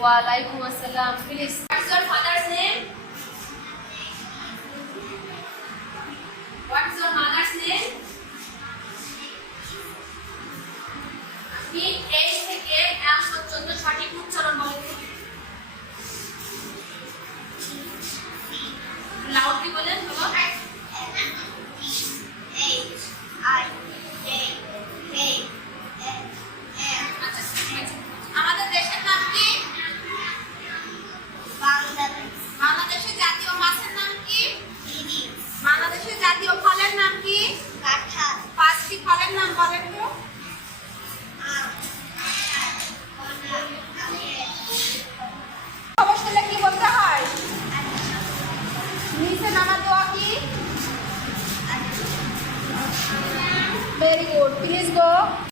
Walaikum assalam. Please. What's your father's name? What's your mother's name? আপনি এই থেকে M পর্যন্ত সঠিক উচ্চারণ বলেন। লাউডলি বলেন বলো। আমাদের দেশের নাম কি? বাংলাদেশ। বাংলাদেশের জাতীয় মাছের নাম কি? ইলিশ। বাংলাদেশের জাতীয় ফলের নাম কি? কাঁঠাল। পাঁচটি ফলের নাম বলেন তো। আম। কলা। আপেল। অবশ্যই কি বলতে হয়? নিচে নামার দোয়া কি? Very good, please go.